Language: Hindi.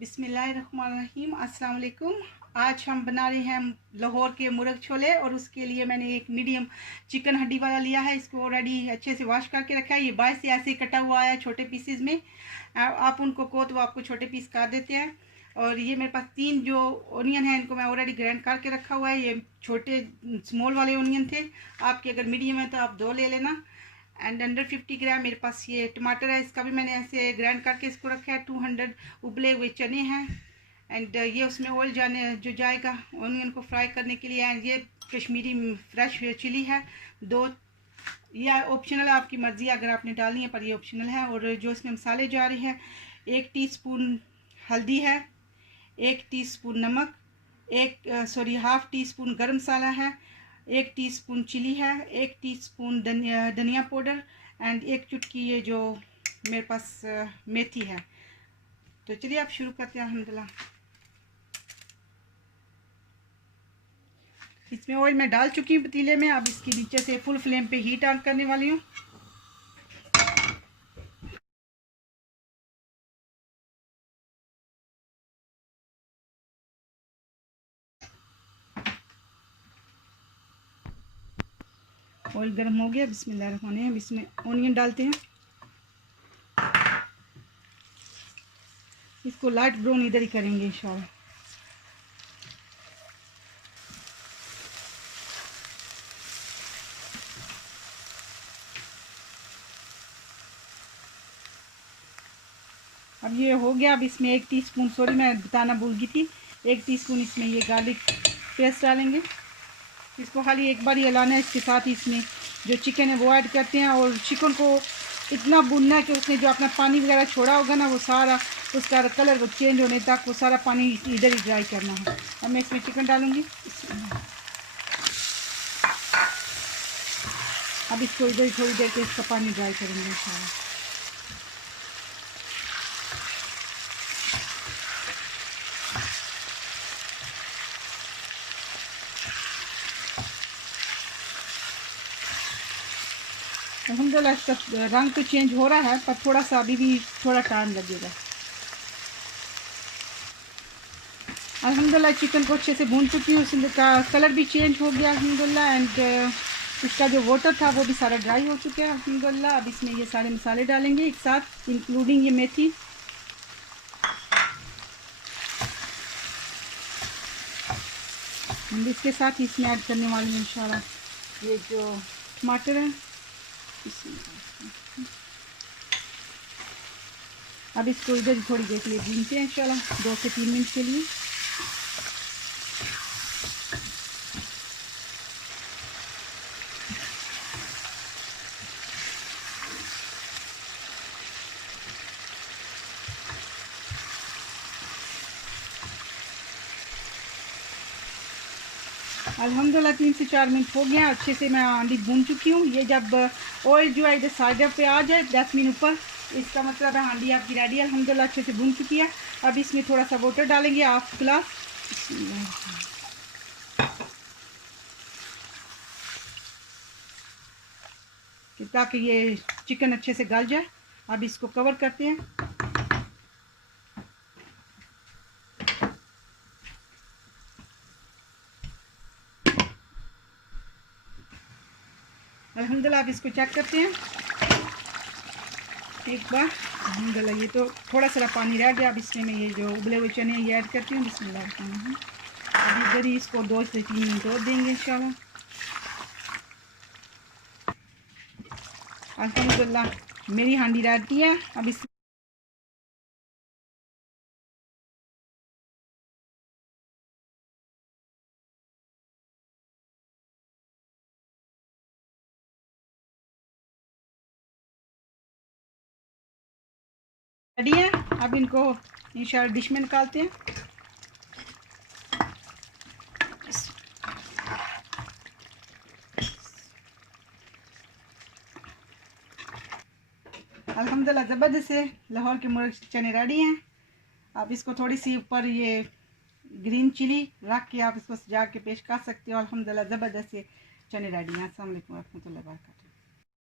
बिस्मिल्लाहिर्रहमानिर्रहीम। अस्सलाम वालेकुम। आज हम बना रहे हैं लाहौर के मुर्ग छोले, और उसके लिए मैंने एक मीडियम चिकन हड्डी वाला लिया है। इसको ऑलरेडी अच्छे से वॉश करके रखा है। ये 22 से ऐसे कटा हुआ है छोटे पीसेस में। आप उनको को तो आपको छोटे पीस काट देते हैं। और ये मेरे पास 3 जो ओनियन है, इनको मैं ऑलरेडी ग्राइंड करके रखा हुआ है। ये छोटे स्मॉल वाले ओनियन थे। आपके अगर मीडियम है तो आप 2 ले लेना। एंड 150 ग्राम मेरे पास ये टमाटर है, इसका भी मैंने ऐसे ग्राइंड करके इसको रखा है। 200 उबले हुए चने हैं। एंड ये उसमें ऑयल जो जाएगा ऑनियन को फ्राई करने के लिए। एंड ये कश्मीरी फ्रेश चिली है 2। या ऑप्शनल है, आपकी मर्ज़ी अगर आपने डालनी है, पर ये ऑप्शनल है। और जो इसमें मसाले जा रहे हैं, 1 टीस्पून हल्दी है, 1 टीस्पून नमक, हाफ टी स्पून गर्म मसाला है, 1 टीस्पून चिली है, 1 टीस्पून धनिया पाउडर, एंड 1 चुटकी ये जो मेरे पास मेथी है। तो चलिए आप शुरू करते हैं। अल्हम्दुलिल्लाह इसमें ऑयल मैं डाल चुकी हूँ पतीले में। अब इसके नीचे से फुल फ्लेम पे हीट ऑन करने वाली हूँ। ऑयल गर्म हो गया। बिस्मिल्लाहिर्रहमानिर्रहीम। इसमें ऑनियन डालते हैं। इसको लाइट ब्राउन इधर ही करेंगे इंशाल्लाह। अब ये हो गया। अब इसमें 1 टीस्पून, सॉरी मैं बताना भूल गई थी, 1 टीस्पून इसमें ये गार्लिक पेस्ट डालेंगे। इसको खाली एक बार ही हिलाना है। इसके साथ ही इसमें जो चिकन है वो ऐड करते हैं। और चिकन को इतना भूनना है कि उसने जो अपना पानी वगैरह छोड़ा होगा ना, वो सारा उसका कलर चेंज होने तक वो सारा पानी इधर ही ड्राई करना है। अब मैं इसमें चिकन डालूँगी। अब इसको इधर ही थोड़ी देर के इसका पानी ड्राई करेंगे सारा। अल्हम्दुलिल्लाह इसका रंग तो चेंज हो रहा है, पर थोड़ा सा अभी भी थोड़ा टाइम लगेगा। अल्हम्दुलिल्लाह चिकन को अच्छे से भून चुकी हूँ। उसका कलर भी चेंज हो गया अल्हम्दुलिल्लाह। एंड इसका जो वाटर था वो भी सारा ड्राई हो चुका है अल्हम्दुलिल्लाह। अब इसमें ये सारे मसाले डालेंगे एक साथ, इंक्लूडिंग ये मेथी। एंड इसके साथ इसमें ऐड करने वाली हूँ इंशाल्लाह ये जो टमाटर है। अब इसको इधर थोड़ी देर के लिए भूनते हैं इंशाल्लाह, 2 से 3 मिनट के लिए। अल्हम्दुलिल्लाह 3 से 4 मिनट हो गया। अच्छे से मैं अंडी भून चुकी हूँ। ये जब ऑयल जो है इधर साइड पे आ जाए 10 मिनट ऊपर, इसका मतलब है हांडी आपकी रेडी है अल्हम्दुलिल्लाह, अच्छे से भून चुकी है। अब इसमें थोड़ा सा वाटर डालेंगे, 1/2 गिलास, ताकि ये चिकन अच्छे से गल जाए। अब इसको कवर करते हैं। अल्हम्दुलिल्लाह अब इसको चेक करते हैं एक बार। अल्हम्दुलिल्लाह ये तो थोड़ा सा पानी रह गया। अब इसमें मैं ये जो उबले हुए चने ये ऐड करती हूँ। बिस्मिल्लाह। अब इधर ही इसको 2 से 3 मिनट और देंगे इंशाल्लाह। अल्हम्दुलिल्लाह मेरी हांडी रेडी है। अब इस रेडी है। अब इनको इंशाल्लाह डिश में निकालते हैं। अल्हम्दुलिल्लाह ज़बरदस्त से लाहौर के मुर्ग चने रेडी हैं। आप इसको थोड़ी सी ऊपर ये ग्रीन चिली रख के आप इसको सजा के पेश कर सकते हो। अल्हम्दुलिल्लाह ज़बरदस्त से चने रेडी हैं। अस्सलाम वालेकुम रहमतुल्लाहि व बरकातहू।